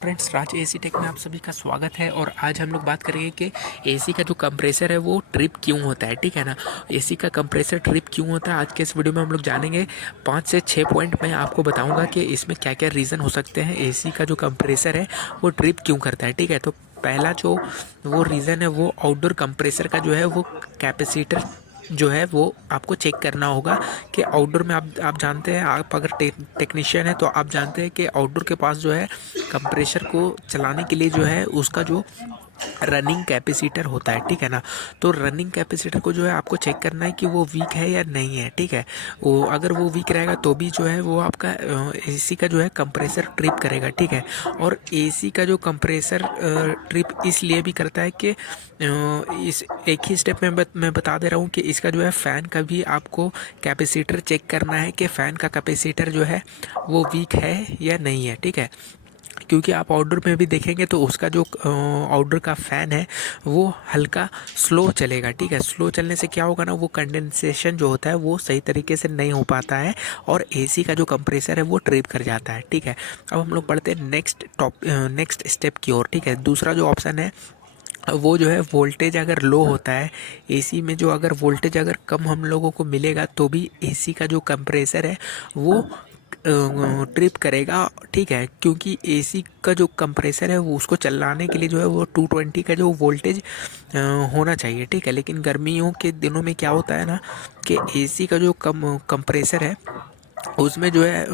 Friends, राज AC take में आप सभी का स्वागत है। और आज हम लोग बात करेंगे कि एसी का जो कंप्रेसर है वो ट्रिप क्यों होता है। ठीक है ना। एसी का कंप्रेसर ट्रिप क्यों होता है, आज के इस वीडियो में हम लोग जानेंगे। 5 से 6 पॉइंट मैं आपको बताऊंगा कि इसमें क्या क्या रीज़न हो सकते हैं, एसी का जो कंप्रेसर है वो ट्रिप क्यों करता है। ठीक है, तो पहला जो वो रीज़न है वो आउटडोर कंप्रेसर का जो है वो कैपेसिटर जो है वो आपको चेक करना होगा कि आउटडोर में आप जानते हैं, आप अगर टेक्नीशियन है तो आप जानते हैं कि आउटडोर के पास जो है कंप्रेसर को चलाने के लिए जो है उसका जो रनिंग कैपेसिटर होता है। ठीक है ना। तो रनिंग कैपेसिटर को जो है आपको चेक करना है कि वो वीक है या नहीं है। ठीक है, वो अगर वो वीक रहेगा तो भी जो है वो आपका एसी का जो है कंप्रेसर ट्रिप करेगा। ठीक है। और एसी का जो कंप्रेसर ट्रिप इसलिए भी करता है कि इस एक ही स्टेप में मैं बता दे रहा हूँ कि इसका जो है फ़ैन का भी आपको कैपेसिटर चेक करना है कि फ़ैन का कैपेसिटर जो है वो वीक है या नहीं है। ठीक है, क्योंकि आप आउटडोर में भी देखेंगे तो उसका जो आउटडोर का फ़ैन है वो हल्का स्लो चलेगा। ठीक है, स्लो चलने से क्या होगा ना, वो कंडेंसेशन जो होता है वो सही तरीके से नहीं हो पाता है और एसी का जो कंप्रेसर है वो ट्रिप कर जाता है। ठीक है, अब हम लोग बढ़ते हैं नेक्स्ट स्टेप की ओर। ठीक है, दूसरा जो ऑप्शन है वो जो है वोल्टेज अगर लो होता है एसी में, जो अगर वोल्टेज अगर कम हम लोगों को मिलेगा तो भी एसी का जो कंप्रेसर है वो ट्रिप करेगा। ठीक है, क्योंकि एसी का जो कंप्रेसर है वो उसको चलाने के लिए जो है वो 220 का जो वोल्टेज होना चाहिए। ठीक है, लेकिन गर्मियों के दिनों में क्या होता है ना कि एसी का जो कंप्रेसर है उसमें जो है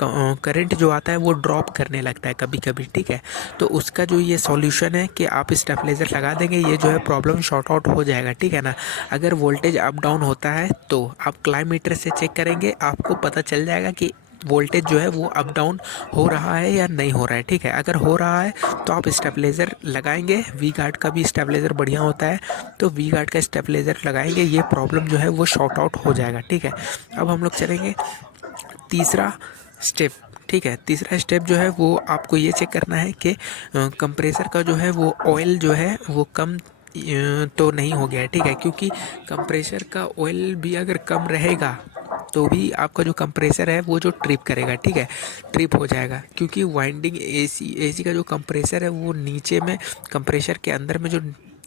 करंट जो आता है वो ड्रॉप करने लगता है कभी कभी। ठीक है, तो उसका जो ये सॉल्यूशन है कि आप स्टेबलाइज़र लगा देंगे, ये जो है प्रॉब्लम शॉर्ट आउट हो जाएगा। ठीक है ना। अगर वोल्टेज अप डाउन होता है तो आप क्लाइमीटर से चेक करेंगे, आपको पता चल जाएगा कि वोल्टेज जो है वो अप डाउन हो रहा है या नहीं हो रहा है। ठीक है, अगर हो रहा है तो आप स्टेबलाइज़र लगाएंगे, वी गार्ड का भी स्टेबलाइज़र बढ़िया होता है, तो वी गार्ड का स्टेबलाइज़र लगाएंगे, ये प्रॉब्लम जो है वो शॉर्ट आउट हो जाएगा। ठीक है, अब हम लोग चलेंगे तीसरा स्टेप। ठीक है, तीसरा स्टेप जो है वो आपको ये चेक करना है कि कंप्रेसर का जो है वो ऑयल जो है वो कम तो नहीं हो गया है। ठीक है, क्योंकि कंप्रेसर का ऑयल भी अगर कम रहेगा तो भी आपका जो कंप्रेसर है वो जो ट्रिप करेगा। ठीक है, ट्रिप हो जाएगा, क्योंकि वाइंडिंग एसी का जो कंप्रेसर है वो नीचे में, कंप्रेसर के अंदर में जो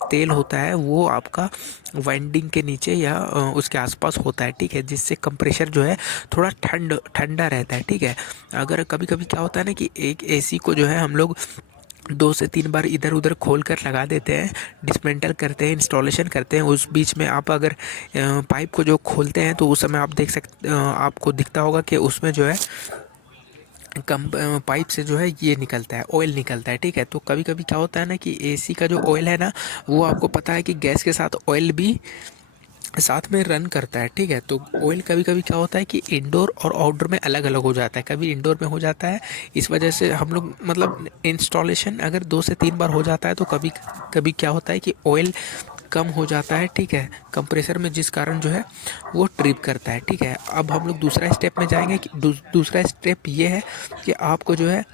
तेल होता है वो आपका वाइंडिंग के नीचे या उसके आसपास होता है। ठीक है, जिससे कंप्रेसर जो है थोड़ा ठंडा रहता है। ठीक है, अगर कभी कभी क्या होता है ना कि एक एसी को जो है हम लोग 2 से 3 बार इधर उधर खोल कर लगा देते हैं, डिसमेंटल करते हैं, इंस्टॉलेशन करते हैं, उस बीच में आप अगर पाइप को जो खोलते हैं तो उस समय आप देख सकते, आपको दिखता होगा कि उसमें जो है कम पाइप से जो है ये निकलता है, ऑयल निकलता है। ठीक है, तो कभी कभी क्या होता है ना कि एसी का जो ऑयल है ना वो आपको पता है कि गैस के साथ ऑयल भी साथ में रन करता है। ठीक है, तो ऑयल कभी कभी क्या होता है कि इंडोर और आउटडोर में अलग अलग हो जाता है, कभी इंडोर में हो जाता है, इस वजह से हम लोग मतलब इंस्टॉलेशन अगर 2 से 3 बार हो जाता है तो कभी कभी क्या होता है कि ऑयल कम हो जाता है। ठीक है, कंप्रेसर में, जिस कारण जो है वो ट्रिप करता है। ठीक है, अब हम लोग दूसरा स्टेप में जाएंगे कि दूसरा स्टेप ये है कि आपको जो है,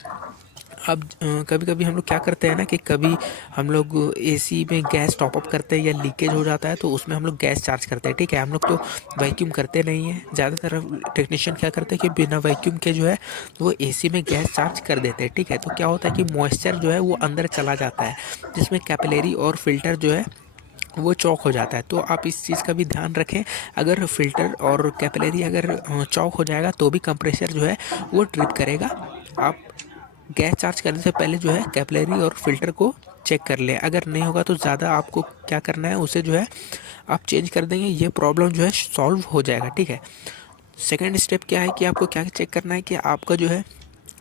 अब कभी कभी हम लोग क्या करते हैं ना कि कभी हम लोग एसी में गैस टॉपअप करते हैं या लीकेज हो जाता है तो उसमें हम लोग गैस चार्ज करते हैं। ठीक है, हम लोग तो वैक्यूम करते नहीं हैं ज़्यादातर, टेक्नीशियन क्या करते हैं कि बिना वैक्यूम के जो है वो एसी में गैस चार्ज कर देते हैं। ठीक है, तो क्या होता है कि मॉइस्चर जो है वो अंदर चला जाता है, जिसमें कैपिलरी और फिल्टर जो है वो चौक हो जाता है। तो आप इस चीज़ का भी ध्यान रखें, अगर फिल्टर और कैपिलरी अगर चौक हो जाएगा तो भी कंप्रेसर जो है वो ट्रिप करेगा। आप गैस चार्ज करने से पहले जो है कैपिलरी और फिल्टर को चेक कर लें, अगर नहीं होगा तो ज़्यादा आपको क्या करना है, उसे जो है आप चेंज कर देंगे, ये प्रॉब्लम जो है सॉल्व हो जाएगा। ठीक है, सेकंड स्टेप क्या है कि आपको क्या चेक करना है कि आपका जो है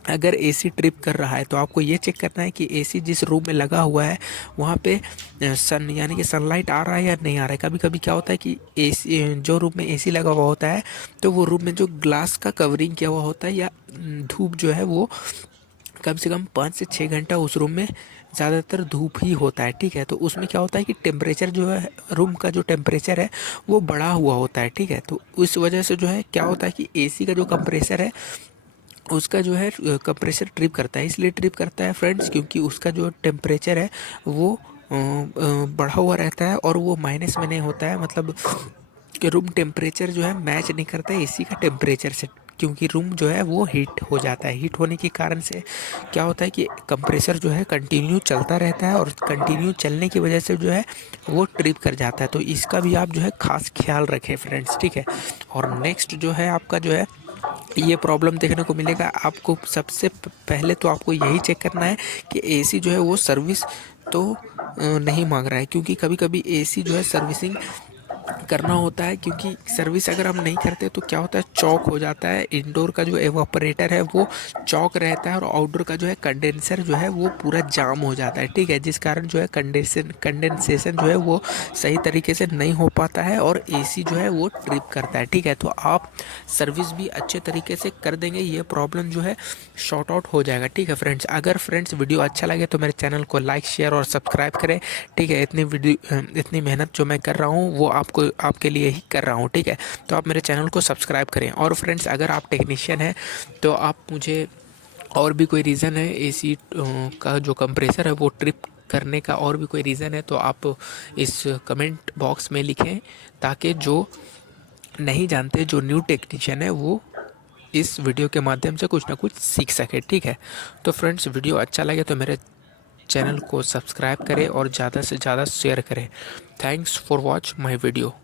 अगर एसी ट्रिप कर रहा है तो आपको ये चेक करना है कि एसी जिस रूम में लगा हुआ है वहाँ पे सन यानी कि सनलाइट आ रहा है या नहीं आ रहा है। कभी कभी क्या होता है कि एसी, जो रूम में एसी लगा हुआ होता है तो वो रूम में जो ग्लास का कवरिंग किया हुआ होता है या धूप जो है वो कम से कम 5 से 6 घंटा उस रूम में ज़्यादातर धूप ही होता है। ठीक है, तो उसमें क्या होता है कि टेम्परेचर जो है, रूम का जो टेम्परेचर है वो बढ़ा हुआ होता है। ठीक है, तो उस वजह से जो है क्या होता है कि एसी का जो कंप्रेसर है उसका जो है कंप्रेसर ट्रिप करता है। इसलिए ट्रिप करता है फ्रेंड्स क्योंकि उसका जो टेम्परेचर है वो बढ़ा हुआ रहता है और वो माइनस में नहीं होता है, मतलब कि रूम टेम्परेचर जो है मैच नहीं करता है एसी का टेम्परेचर से। क्योंकि रूम जो है वो हीट हो जाता है। हीट होने के कारण से क्या होता है कि कंप्रेसर जो है कंटिन्यू चलता रहता है और कंटिन्यू चलने की वजह से जो है वो ट्रिप कर जाता है। तो इसका भी आप जो है खास ख्याल रखें फ्रेंड्स, ठीक है। और नेक्स्ट जो है आपका जो है ये प्रॉब्लम देखने को मिलेगा आपको। सबसे पहले तो आपको यही चेक करना है कि एसी जो है वो सर्विस तो नहीं मांग रहा है, क्योंकि कभी कभी एसी जो है सर्विसिंग करना होता है, क्योंकि सर्विस अगर हम नहीं करते तो क्या होता है चॉक हो जाता है। इंडोर का जो एवापोरेटर है वो चॉक रहता है और आउटडोर का जो है कंडेंसर जो है वो पूरा जाम हो जाता है, ठीक है। जिस कारण जो है कंडेंसेशन जो है वो सही तरीके से नहीं हो पाता है और एसी जो है वो ट्रिप करता है, ठीक है। तो आप सर्विस भी अच्छे तरीके से कर देंगे, ये प्रॉब्लम जो है शॉर्ट आउट हो जाएगा, ठीक है फ्रेंड्स। अगर फ्रेंड्स वीडियो अच्छा लगे तो मेरे चैनल को लाइक शेयर और सब्सक्राइब करें, ठीक है। इतनी मेहनत जो मैं कर रहा हूँ वो आपके लिए ही कर रहा हूँ, ठीक है। तो आप मेरे चैनल को सब्सक्राइब करें। और फ्रेंड्स अगर आप टेक्नीशियन हैं तो आप मुझे और भी कोई रीज़न है एसी का जो कंप्रेसर है वो ट्रिप करने का, और भी कोई रीज़न है तो आप इस कमेंट बॉक्स में लिखें, ताकि जो नहीं जानते, जो न्यू टेक्नीशियन है, वो इस वीडियो के माध्यम से कुछ ना कुछ सीख सके, ठीक है। तो फ्रेंड्स वीडियो अच्छा लगे तो मेरे चैनल को सब्सक्राइब करें और ज़्यादा से ज़्यादा शेयर करें। Thanks for watch my video.